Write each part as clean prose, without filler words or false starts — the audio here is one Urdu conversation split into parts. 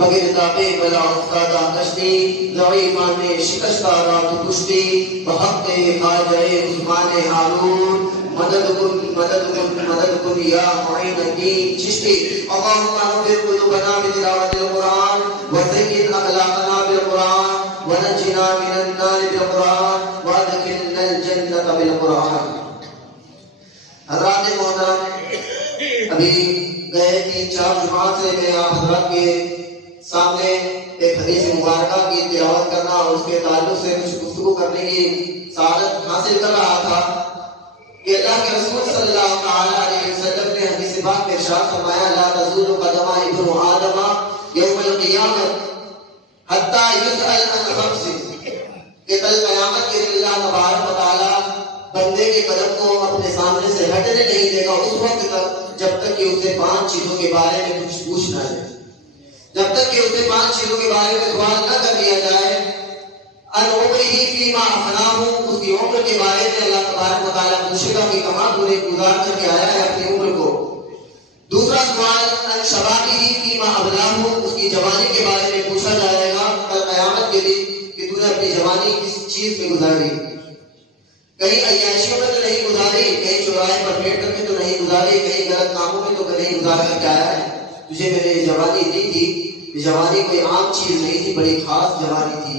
بغیر داغے بلا افتادہ کشتی ضعیفان شکستارات پشتی بحق خواجہ عثمان ہارون مدد کن یا معین الدین چشتی اللہم نور قلوبنا بتلاوت القرآن وزین اخلاقنا بالقرآن ونجنا من النار بالقرآن وادخلنا الجنة بالقرآن. حضرات محترم، ابھی گئے 3-4 جمعہ سے میں آپ حضرات کے سامنے ایک حدیث مبارکہ کی تلاوت کرنا اور اس کے تعلق سے کچھ گفتگو کرنے کی سعادت حاصل کر رہا تھا کہ اللہ کے رسول صلی اللہ علیہ وسلم نے حدیث پاک میں ارشاد فرمایا لا تزول قدم ابن آدم یوم القیامت حتی یسأل عن خمس، کہ کل قیامت کے دن اللہ تبارک و تعالی بندے کے قدم کو اپنے سامنے سے ہٹنے نہیں دے گا اس وقت تک جب تک کہ اسے 5 چیزوں کے بارے میں کچھ پوچھ نہ جائے، جب تک کہ اسے 5 چیزوں کے بارے میں سوال نہ کر دیا جائے. ان عمرہ فیما افناہ، اس کی عمر کے بارے میں اللہ تبارک و تعالیٰ پوچھے گا کہ کہاں تو نے گزار کر کے آیا ہے اپنی عمر کو. دوسرا سوال ان شبابہ فیما ابلاہ، اس کی جوانی کے بارے میں پوچھا جائے گا کل قیامت کے دن کہ تو نے اپنی جوانی کس چیز میں گزاری، کہیں عیاشیوں میں تو نہیں گزاری، کہیں چوراہے پر بیٹھ کر کے تو نہیں گزاری، کہیں غلط کاموں میں تو نہیں گزار کر کے آیا ہے. تجھے میں نے جوانی دی تھی، یہ جوانی کوئی عام چیز نہیں تھی، بڑی خاص جوانی تھی.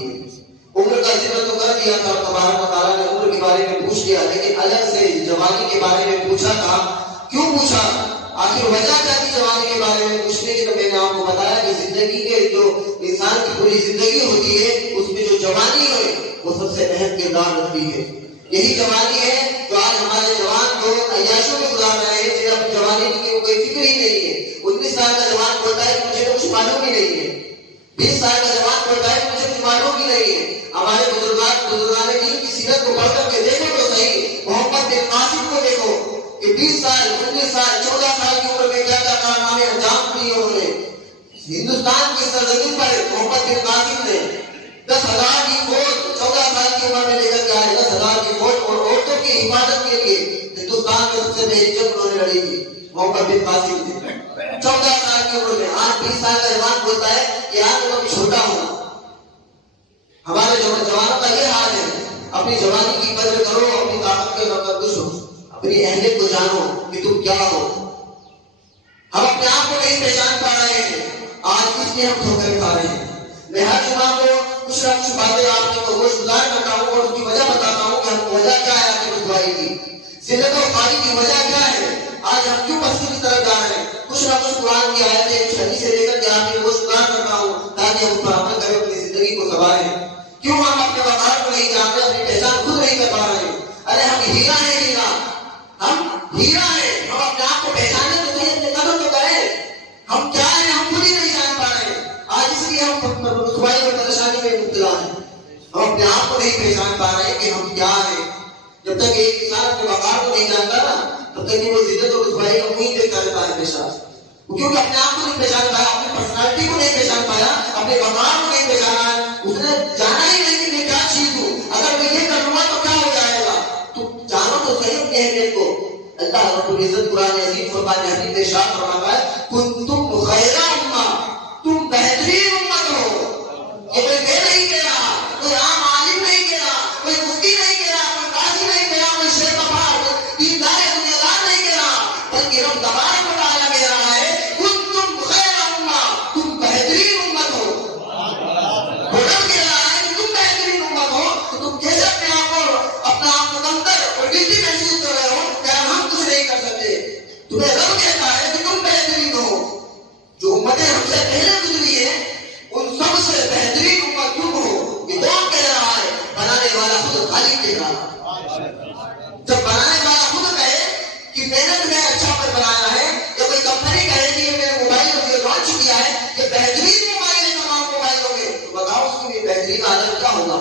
عمر کا ذکر تو کر دیا تھا، تبارک و تعالیٰ نے عمر کے بارے میں پوچھ لیا، لیکن الگ سے جوانی کے بارے میں پوچھا تھا. کیوں پوچھا؟ آخر وجہ کیا تھی جوانی کے بارے میں پوچھنے کی؟ تو میں نے آپ کو بتایا کہ زندگی کے جو انسان کی پوری زندگی ہوتی ہے اس میں جو جوانی ہے وہ سب سے اہم کردار رکھتی ہے. یہی جوانی ہے جو آج ہمارے جوان جو عیاشوں میں گزار رہے ہیں، جنہیں اپنی جوانی کی کوئی فکر ہی نہیں ہے. 19 سال کا جوان بولتا ہے کہ مجھے کچھ معلوم ہی نہیں ہے، 20 سال کا جوان بولتا ہے کہ مجھے کچھ معلوم ہی نہیں ہے. ہمارے بزرگان دین کی سیرت کو پڑھ کر کے دیکھو تو صحیح. محمد بن قاسم کو دیکھو کہ 20 سال 19 سال 14 سال کی عمر میں کیا کیا کارنامے انجام دیے انہوں نے. ہندوستان کی سرزمین پر محمد بن قاسم نے 10,000 کی فوج 14 سال کی عمر میں لے کر کے آئے. 10,000 کی فوج اور عورتوں کی حفاظت کے لیے ہندوستان میں سب سے پہلی جنگ انہوں نے لڑی تھی محمد بن قاسم نے 14 سال کی عمر میں. آج 20 سال کا جوان بولتا ہے کہ آج میں چھوٹا ہوں. ہمارے جوانوں کا یہ حال ہے. اپنی جوانی کی قدر کرو، اپنی طاقت کے مقدس ہو، اپنی اہلیت کو جانو کہ تم کیا ہو. ہم اپنے آپ کو نہیں پہچان پا رہے ہیں، آج اس لیے ہم دھوکے کھا رہے ہیں. میں ہر جمعہ کو کچھ نہ کچھ باتیں آپ کے گوش گزار کرتا ہوں اور اس کی وجہ بتاتا ہوں کہ ہم وجہ کیا ہے آپ کی رسوائی کی، ذلت و خواری کی وجہ کیا ہے، آج ہم کیوں پستی کی طرف جا رہے ہیں. کچھ نہ کچھ قرآن کی آیتیں کچھ حدیث سے لے کر کے آپ کے گوش گزار کرتا ہوں تاکہ ہم اس پر عمل کریں، اپنی زندگی کو سنواریں. کیوں ہم اپنے وقار کو نہیں جانتے، اپنی پہچان خود نہیں کر پا رہے ہیں؟ ارے ہم ہیرا ہیں، ہیرا ہم ہیرا ہیں. ہم اپنے آپ کو پہچانے تو نہیں، اپنے قدر تو کریں. ہم کیا ہیں ہم خود ہی نہیں جان پا رہے. آج اس لیے ہم رسوائی اور پریشانی میں مبتلا ہیں. ہم اپنے آپ کو نہیں پہچان پا رہے کہ ہم کیا ہیں. جب تک ایک انسان اپنے وقار کو نہیں جانتا نا تب تک وہ عزت اور رسوائی کو نہیں دیکھتا رہتا ہے ہمیشہ. کیونکہ اپنے آپ کو نہیں پہچان پایا، اپنی پرسنالٹی کو نہیں پہچان پایا، اپنے وقار کو نہیں پہچانا ہے. اس نے جانا ہی نہیں کہ میں کیا چیز ہوں. اگر میں یہ کر لوں گا تو کیا ہو جائے گا. تو جانو تو صحیح اپنی اہمیت کو. اللہ رب العزت قرآن عظیم فرمان حدیث میں ارشاد فرماتا ہے کنتم خیر امہ، تم بہترین امت ہو. یہ میں نہیں کہہ رہا، کوئی عام عالم نہیں کہہ رہا، کوئی مفتی نہیں کہہ رہا، کوئی قاضی نہیں کہہ رہا، کوئی شیخ افاظ دیندار دنیا دار نہیں کہہ رہا، بلکہ رب تبارک و تعالیٰ کہہ رہا ہے کنتم خیر امہ، تم بہترین امت ہو. خدا کہہ رہا ہے کہ تم بہترین امت ہو. تو تم کیسے اپنے آپ کو اپنا آپ مقدر اور ڈیوٹی محسوس کر رہے ہو کہ ہم کچھ نہیں کر سکتے. تمہیں رب کہتا ہے کہ تم بہترین ہو. جو امتیں ہم سے پہلے گزری ہیں ان سب سے بہترین امت تم ہو. یہ کون کہہ رہا ہے؟ بنانے والا خود خالق کہہ رہا ہے. جب بنانے والا خود کہے کہ میں نے تمہیں اچھا پر بنایا ہے، یا کوئی کمپنی کہے کہ یہ میرے موبائل میں لانچ کیا ہے، یہ بہترین موبائل ہے تمام موبائلوں میں، تو بتاؤ اس کی بہترین عادت کیا ہوگا.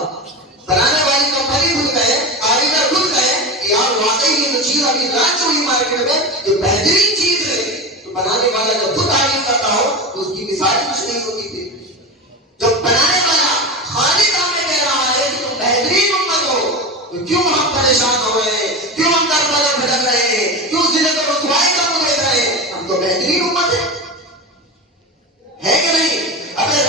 بنانے والی کمپنی خود کہے، کاریگر خود کہے کہ یار واقعی یہ جو چیز ابھی لانچ ہوئی مارکیٹ میں یہ بہترین چیز ہے، تو بنانے والا جب خود تعریف کرتا ہو تو اس کی مثال کچھ نہیں ہوتی تھی. جب بنانے والا خالق ہمیں کہہ رہا ہے کہ تم بہترین امت ہو، تو کیوں ہم پریشان ہو رہے ہیں، کیوں ہم در بدر بھٹک رہے ہیں، کیوں ذلت اور رسوائی کا منہ دیکھ رہے ہیں؟ ہم تو بہترین امت ہے کہ نہیں؟ اپنے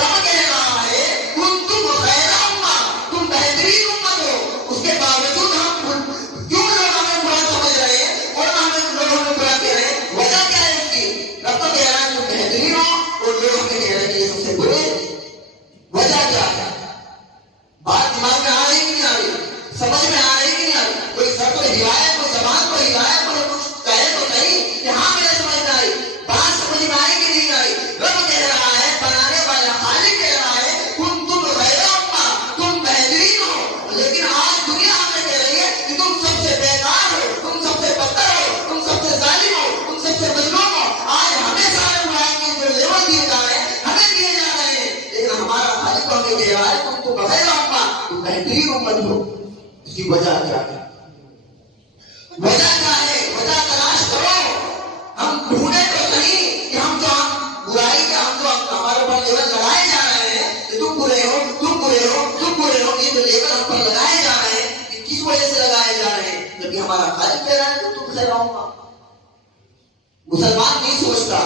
امت ہو، اس کی وجہ کیا ہے؟ وجہ کیا ہے؟ وجہ تلاش کرو. ہم ڈھونڈے تو صحیح کہ ہم جو برائی کا ہم جو ہمارے اوپر لیبل لگائے جا رہے ہیں کہ تم برے ہو، تم برے ہو، تم برے ہو، یہ جو لیبل ہم پر لگائے جا رہے ہیں کہ کس وجہ سے لگائے جا رہے ہیں؟ جبکہ ہمارا خالق کہہ رہا ہے کہ تم سے رہوں گا. مسلمان نہیں سوچتا،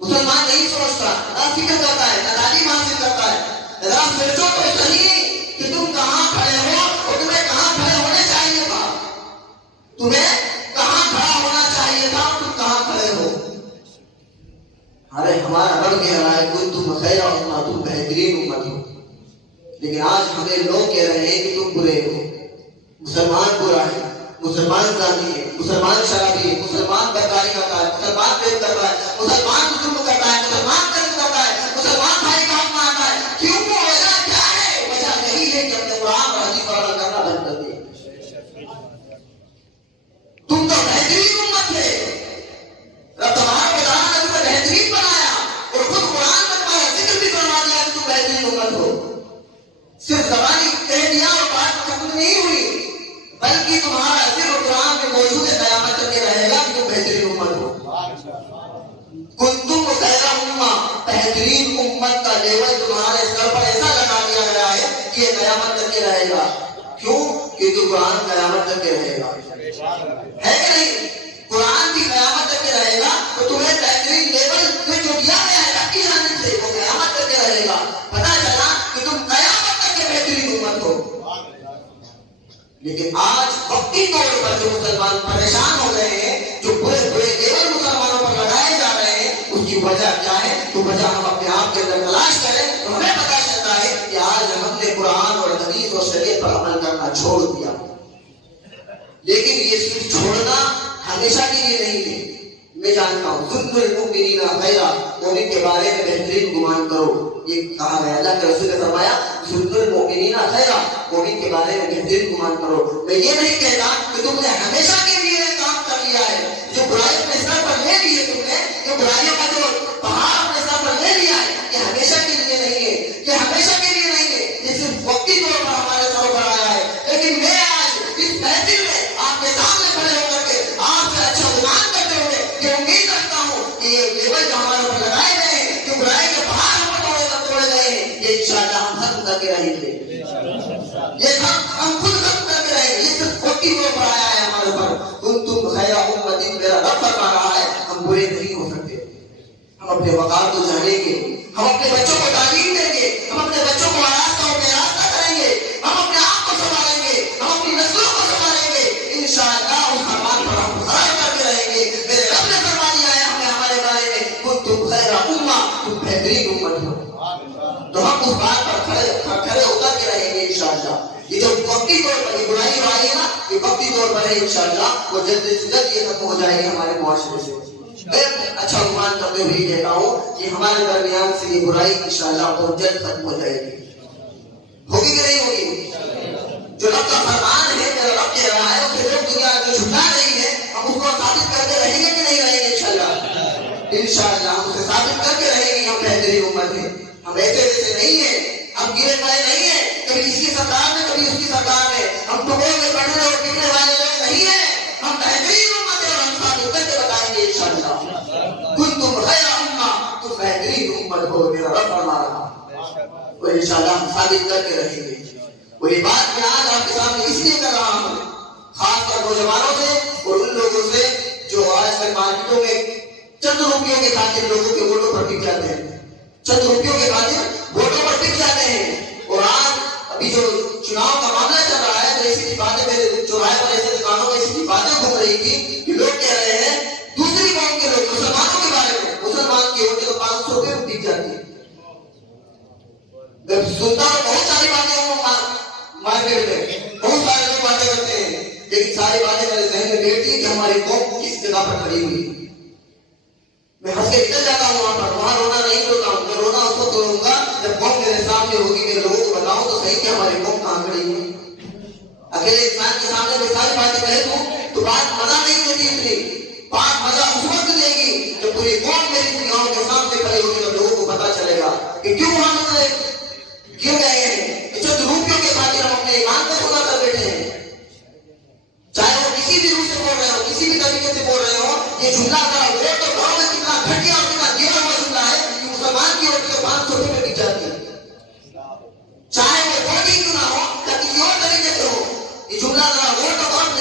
مسلمان نہیں سوچتا، نہ فکر کرتا ہے، نہ تعلیم حاصل کرتا ہے. ذرا سوچو تو صحیح کہ تم کہاں کھڑے ہو اور تمہیں کہاں کھڑے ہونے چاہیے تھا. تمہیں کہاں کھڑا ہونا چاہیے تھا، تم کہاں کھڑے ہو. ارے ہمارا رب کہہ رہا ہے کہ تم خیر امت، تم بہترین امت ہو. لیکن آج ہمیں لوگ کہہ رہے ہیں کہ تم برے ہو. مسلمان برا ہے، مسلمان زانی ہے، مسلمان شرابی ہے، مسلمان بدکاری کرتا ہے، مسلمان پیٹ کر رہا ہے، مسلمان ظلم کرتا ہے، مسلمان قتل کرتا ہے، مسلمان بھائی کا حق مارتا ہے. کیوں؟ وجہ کیا ہے؟ وجہ یہی ہے کہ اپنے قرآن اور حدیث پر عمل کرنا بند کر دیا. تم تو بہترین امت ہے. رب تمہارا قرآن نے تمہیں بہترین بنایا اور خود قرآن میں تمہارا ذکر بھی فرما دیا کہ تم بہترین امت ہو. صرف زبانی کہہ دیا اور بات ختم نہیں ہوئی، بلکہ تمہارا ذکر قرآن میں موجود ہے، قیامت تک رہے گا کہ تم بہترین امت ہو. کنتم خیر امہ، بہترین امت کا لیبل تمہارے سر پر ایسا لگا دیا گیا ہے کہ یہ قیامت تک رہے گا. کیوں؟ کہ تو قرآن قیامت تک رہے گا، ہے کہ نہیں؟ قرآن کی قیامت تک رہے گا تو تمہیں بہترین لیبل جو دیا گیا ہے رب کی جانب سے وہ قیامت تک رہے گا. پتہ چلا کہ تم قیامت تک کے بہترین امت ہو. لیکن آج وقتی طور پر جو مسلمان پریشان ہو رہے ہیں، جو برے برے لیبل مسلمانوں پر لگائے جا رہے ہیں، اس کی وجہ کیا ہے؟ تو وجہ ہم اپنے آپ کے اندر تلاش کریں تو ہمیں پتہ چلتا ہے کہ آج ہم نے قرآن اور حدیث اور شریعت پر عمل کرنا چھوڑ دیا. لیکن یہ صرف چھوڑنا ہمیشہ کے لیے نہیں ہے. میں جانتا ہوں ظن المؤمنین خیرا، مومن کے بارے میں بہترین گمان کرو، یہ کہا گیا. اللہ کے رسول نے فرمایا ظن المؤمنین خیرا، مومن کے بارے میں بہترین گمان کرو. میں یہ نہیں کہتا کہ تم نے ہمیشہ کے لیے کام کر لیا ہے. جو برائی اپنے سر پر لے لی ہے تم نے، جو برائیوں کا جو پہاڑ اپنے سر پر لے لیا ہے، یہ ہمیشہ کے لیے نہیں ہے، یہ ہمیشہ کے لیے نہیں ہے، یہ صرف وقتی طور پر ہمارے سر پر آیا ہے. لیکن میں آج اس محفل میں آپ کے سامنے کھڑے ہو کر کے آپ سے اچھا گمان کرتے ہوئے یہ امید رکھتا ہوں کہ یہ لیبل جو ہمارے اوپر لگائے گئے ہیں، جو برائی کے پہاڑ ہم توڑے گئے ہیں، یہ انشاءاللہ ہم ختم کر کے رہیں گے. یہ ہم خود ختم کر کے رہیں گے. یہ صرف وقتی طور پر آیا ہے ہمارے اوپر. کنتم خیر امۃ، میرا رب فرما رہا ہے ہم برے نہیں ہو سکتے. ہم اپنے وقار کو جانیں گے، ہم اپنے بچوں کو تعلیم دیں گے، ہم اپنے بچوں کو آراستہ اور راستہ کریں گے، ہم اپنے آپ کو سنبھالیں گے، ہم اپنی نسلوں کو سنبھالیں گے. انشاءاللہ اس فرمان پر ہم خیر کرتے رہیں گے. میرے رب نے فرما دیا ہے ہمیں ہمارے بارے میں کنتم خیر امہ، تم بہترین امت ہو. تو ہم اس بات پر کھڑے اتر کے رہیں گے انشاءاللہ. یہ جو وقتی طور پر یہ برائی آئی ہے نا، یہ وقتی طور پر ہے انشاءاللہ، وہ جلد سے جلد یہ ختم ہو جائے گی ہمارے معاشرے سے. میں اچھا گمان کرتے ہوئے یہ کہتا ہوں کہ ہمارے درمیان سے یہ برائی انشاءاللہ بہت جلد ختم ہو جائے گی. ہوگی کہ نہیں ہوگی؟ جو رب کا فرمان ہے، میرا رب کہہ رہا ہے، اسے جو دنیا جو جھٹلا رہی ہے، ہم اس کو ثابت کرتے رہیں گے کہ نہیں رہیں گے انشاءاللہ. انشاءاللہ ہم اسے ثابت کر کے رہیں گے. ہم بہترین امت ہیں، ہم ایسے ویسے نہیں ہیں، ہم گرے پڑے نہیں ہیں کبھی اس کی سرکار میں کبھی اس کی سرکار میں. ہم ٹکڑوں میں پڑھنے اور ٹکنے والے لوگ نہیں ہیں. ہم بہترین امت ہیں اور ہم ثابت کر کے بتائیں گے انشاءاللہ. کنتم خیر امہ، تم بہترین امت ہو، میرا رب فرما رہا اور انشاءاللہ ہم ثابت کر کے رہیں گے. اور یہ بات میں آج آپ کے سامنے اس لیے کر رہا ہوں، خاص کر نوجوانوں سے اور ان لوگوں سے جو آج کل مارکیٹوں میں چند روپیوں کے خاطر لوگوں کے ووٹوں پر ٹک جاتے ہیں، چند روپیوں کے خاطر ووٹوں پر ٹک جاتے ہیں. اور آج ابھی جو چناؤ کا معاملہ چل رہا ہے تو ایسی کی باتیں میرے چوراہے پر ایسے دکانوں میں ایسی کی باتیں گھوم رہی تھی کہ لوگ کہہ رہے ہیں دوسری قوم کے لوگ مسلمانوں کے بارے میں، مسلمان کی ووٹیں تو 500 روپئے میں ٹک جاتی ہے. جب سنتا ہوں بہت ساری باتیں مارکیٹ میں، بہت سارے لوگ باتیں کرتے ہیں، لیکن ساری باتیں میرے ذہن میں بیٹھتی ہے کہ ہماری قوم کس جگہ پر کھڑی ہوئی. میں ہنس کے نکل جاتا ہوں وہاں رونا نہیں روتا ہوں. میں رونا اس وقت روں گا جب قوم میرے سامنے ہوگی، میرے لوگوں کو بتاؤں تو صحیح کہ ہماری قوم کہاں کھڑی ہوئی. اکیلے انسان کے سامنے میں ساری باتیں کہہ دوں تو بات مزہ نہیں دیتی. اتنی بات مزہ اس وقت دے گی جب پوری قوم میری نگاہوں کے سامنے کھڑی ہوگی، جب لوگوں کو پتا چلے گا کہ کیوں ہم کیوں گئے ہیں. چند روپیوں کے خاطر ہم اپنے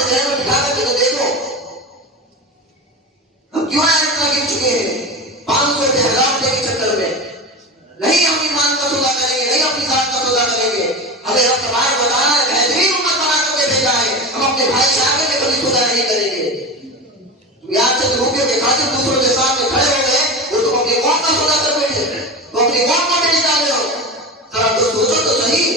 اپنے ذہن میں بٹھا کر کے دیکھو ہم کیوں اتنا گر چکے ہیں 500 روپے 1000 روپے کے چکر میں. نہیں ہم ایمان کا سودا کریں گے, نہیں اپنی ذات کا سودا کریں گے. ہمیں رب تبارک و تعالیٰ نے بہترین امت بنا کر کے بھیجا ہے, ہم اپنے بھائی سے آگے میں کبھی سودا نہیں کریں گے. تم یاد سے روپیوں کے خاطر دوسروں کے سامنے کھڑے ہو گئے اور تم اپنی قوم کا سودا کر بیٹھے, تم اپنی قوم کو بیچ ڈالے ہو. ذرا تو سوچو تو صحیح.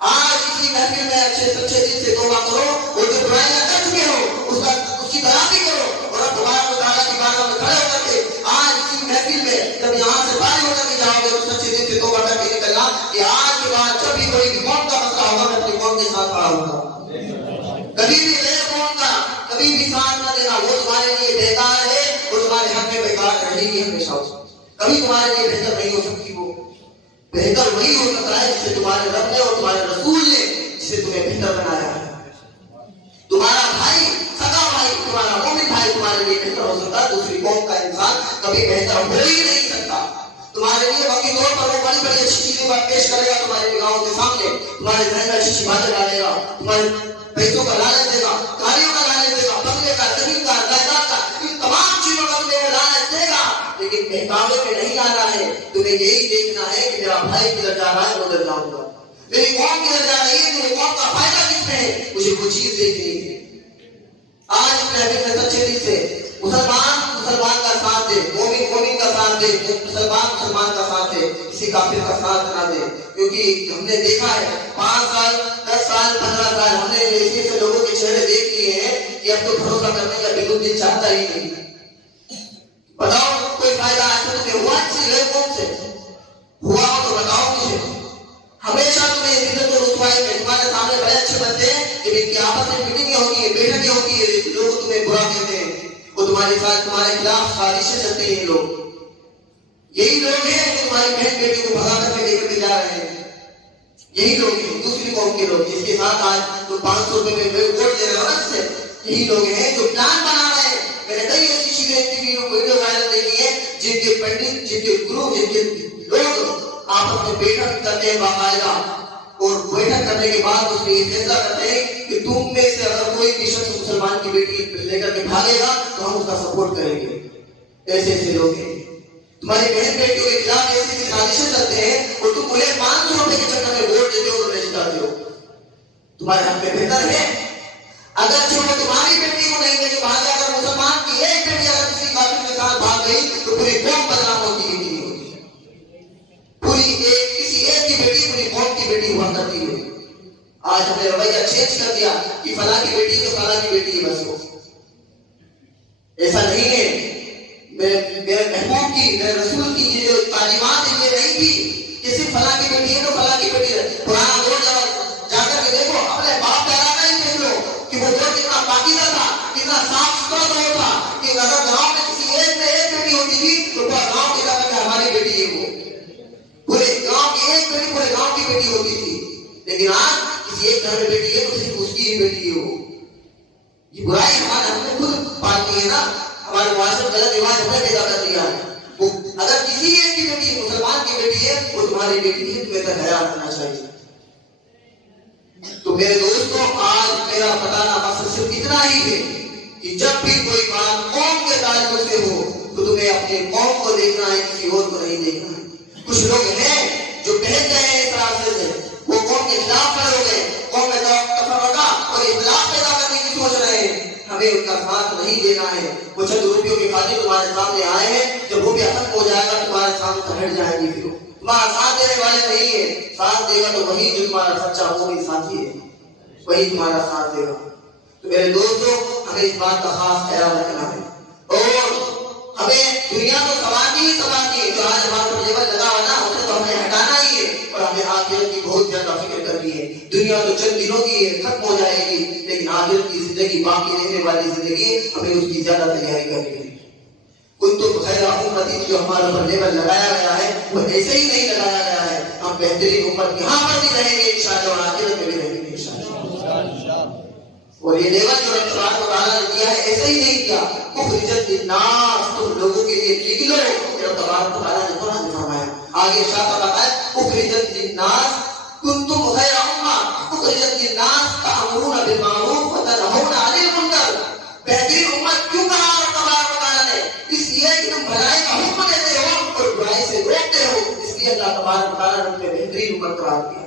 آج اسی محفل میں اچھے سچے دل سے توبہ کرو اور جو برائیاں کر چکے ہو اس کی تلافی کرو اور رب تبارک و تعالیٰ کی بارگاہ میں کھڑے ہو کر کے آج اسی محفل میں جب یہاں سے باہر ہو کر کے جاؤ گے تو سچے دل سے توبہ کر کے نکلنا کہ آج کے بعد جب بھی کوئی قوم کا مسئلہ ہوگا میں اپنی قوم کے ساتھ کھڑا ہوگا. کبھی بھی غیر قوم کا کبھی بھی ساتھ نہ دینا, وہ تمہارے لیے بیکار ہے, وہ تمہارے حق میں بیکار رہے گی ہمیشہ. کبھی تمہارے لیے بہتر نہیں ہو سکتی. وہ بہتر وہی ہو سکتا ہے جسے تمہارے رب نے اور تمہارے رسول نے جسے تمہیں بہتر بنایا ہے. تمہارا بھائی, سگا بھائی, تمہارا مومن بھائی تمہارے لیے بہتر ہو سکتا ہے, دوسری قوم کا انسان کبھی بہتر ہو ہی نہیں سکتا. تمہارے لیے وقتی طور پر وہ بڑی بڑی اچھی چیزیں پیش کرے گا تمہارے نگاہوں کے سامنے, تمہارے ذہن میں اچھی باتیں ڈالے گا, تمہارے پیسوں کا لالچ دے گا, گاڑیوں کا لالچ دے گا, بنگلے کا, زمین کا, جائیداد کا, ان تمام چیزوں کا تمہیں وہ لالچ دے گا. لیکن بہکاوے میں نہیں لانا ہے, تمہیں یہی دیکھنا ہے کہ میرا بھائی کدھر جا رہا ہے ادھر جاؤں گا, میری قوم کدھر جا رہی ہے, میری قوم کا فائدہ کس میں ہے, مجھے وہ چیز دیکھنی ہے. آج محفل میں سچے دل سے مسلمان کا ساتھ دے, مومن کا ساتھ دے, مسلمان کا ساتھ دے, کسی کافر کا ساتھ نہ دے. کیونکہ ہم نے دیکھا ہے 5 سال 10 سال 15 سال ہم نے ایسے لوگوں کے چہرے دیکھ لیے ہیں کہ اب تو بھروسہ کرنے کا بالکل دل چاہتا ہی نہیں. بتاؤ کوئی فائدہ ایسا تمہیں ہوا کسی غیر قوم سے؟ ہوا ہو تو بتاؤ مجھے. ہمیشہ تمہیں عزت و رسوائی میں تمہارے سامنے بڑے اچھے بنتے ہیں کہ ان کی آپس میں میٹنگیں ہوتی ہیں, بیٹھکیں ہوتی ہیں, لوگ تمہیں برا کہتے ہیں, وہ تمہارے ساتھ تمہارے خلاف سازشیں چلتی ہیں. لوگ یہی لوگ ہیں جو تمہاری بہن بیٹی کو بھگا کر کے لے کر کے جا رہے ہیں. یہی لوگ ہیں دوسری قوم کے لوگ جس کے ساتھ آج تم 500 روپے میں ووٹ دے رہے ہو نا, سے یہی لوگ ہیں جو پلان بنا رہے ہیں. میں نے کئی ایسی چیزیں ویڈیو وائرل دیکھی ہے جن کے پنڈت, جن کے گرو, جن کے لوگ آپس میں بیٹھک کرتے ہیں باقاعدہ, اور بیٹھک کرنے کے بعد اس میں یہ فیصلہ کرتے ہیں کہ تم میں سے اگر کوئی بھی شخص مسلمان کی بیٹی لے کر کے بھاگے گا تو ہم اس کا سپورٹ کریں گے. ایسے ایسے لوگ ہیں تمہاری بہن بیٹیوں کے خلاف ایسی ایسی سازشیں کرتے ہیں اور تم انہیں 500 روپے کے چکر میں ووٹ دیتے ہو اور جتاتے ہو. تمہارے حق میں بہتر ہے اگر جو تمہاری بیٹی کو نہیں دے جو بھاگ اگر مسلمان کی ایک بیٹی اگر کسی کافر کے ساتھ بھاگ گئی تو پوری قوم بدنام ہوتی ہے. پوری کسی ایک کی بیٹی پوری قوم کی بیٹی ہوا کرتی ہے. آج ہم نے رویہ چینج کر دیا کہ فلاں کی بیٹی تو فلاں کی بیٹی ہے, بس وہ ایسا نہیں ہے. میرے محبوب کی, میرے رسول کی یہ جو تعلیمات یہ نہیں تھی کہ صرف فلاں کی بیٹی ہے تو فلاں کی بیٹی ہے. پرانا دور جا کر کے دیکھو, اپنے باپ دادا کا ہی دیکھ لو کہ وہ دور کتنا پاکیزہ تھا, کتنا صاف ستھرا دور تھا کہ اگر گاؤں میں کسی ایک میں ایک بیٹی ہوتی تھی تو پورا گاؤں کے جا کر کے ہماری بیٹی ہے, وہ پورے گاؤں کی ایک بیٹی پورے گاؤں کی بیٹی ہوتی تھی. لیکن آج کسی ایک گھر میں بیٹی ہے تو صرف اس کی ہی بیٹی ہے. وہ یہ برائی ہمارے ہم نے خود پالتی ہے نا, ہمارے معاشرے غلط رواج ہم نے پیدا کر دیا ہے. وہ اگر کسی ایک کی بیٹی مسلمان کی بیٹی ہے وہ تمہاری بیٹی ہے, تمہیں تو خیال رکھنا چاہیے. تو میرے دوستوں آج میرا بتانا مقصد صرف اتنا ہی ہے کہ جب بھی کوئی بات قوم کے تعلق سے ہو تو تمہیں اپنے قوم کو دیکھنا ہے, کسی اور کو نہیں دیکھنا ہے. کچھ لوگ ہیں جو بہت گئے ہیں اس راستے سے, وہ قوم کے خلاف کھڑے ہو گئے, قوم میں تفرقہ اور اختلاف پیدا کرنے کی سوچ رہے ہیں. ہمیں ان کا ساتھ نہیں دینا ہے. وہ چند روپیوں کی خاطر تمہارے سامنے آئے ہیں, جب وہ بھی ختم ہو جائے گا تمہارے سامنے سے ہٹ جائیں گے. پھر تمہارا ساتھ دینے والے نہیں ہے. ساتھ دے گا تو وہی جو تمہارا سچا مومن ساتھی ہے, وہی تمہارا ساتھ دے گا. تو میرے دوستوں ہمیں اس بات کا خاص خیال رکھنا ہے اور ہمیں دنیا کو سنوارنی ہی سنوارنی ہے. جو آج ہمارا پر لیبل لگا ہوا نا اسے تو ہمیں ہٹانا ہی ہے اور ہمیں آخرت کی بہت زیادہ فکر کرنی ہے. دنیا تو چند دنوں کی ہے, ختم ہو جائے گی, لیکن آخرت کی زندگی, باقی رہنے والی زندگی, ہمیں اس کی زیادہ تیاری کرنی ہے. کنتم خیر امتی جو ہمارا پر لیبل لگایا گیا ہے وہ ایسے ہی نہیں لگایا گیا ہے. ہم بہترین امت یہاں پر بھی رہیں گے انشاءاللہ اور آخرت میں بھی رہیں گے انشاءاللہ. اور یہ لیبل جو رب تبارک و تعالیٰ نے دیا ہے ایسے ہی نہیں کیا. اخرجت للناس, تم لوگوں کے لیے نکلو, رب تبارک و تعالیٰ نے قرآن میں فرمایا. آگے ارشاد فرماتا ہے اخرجت للناس کنتم خیر امہ اخرجت للناس تأمرون بالمعروف وتنهون اللہ تبارک و تعالیٰ نے اپنے بہترین اوپر قرار دیا.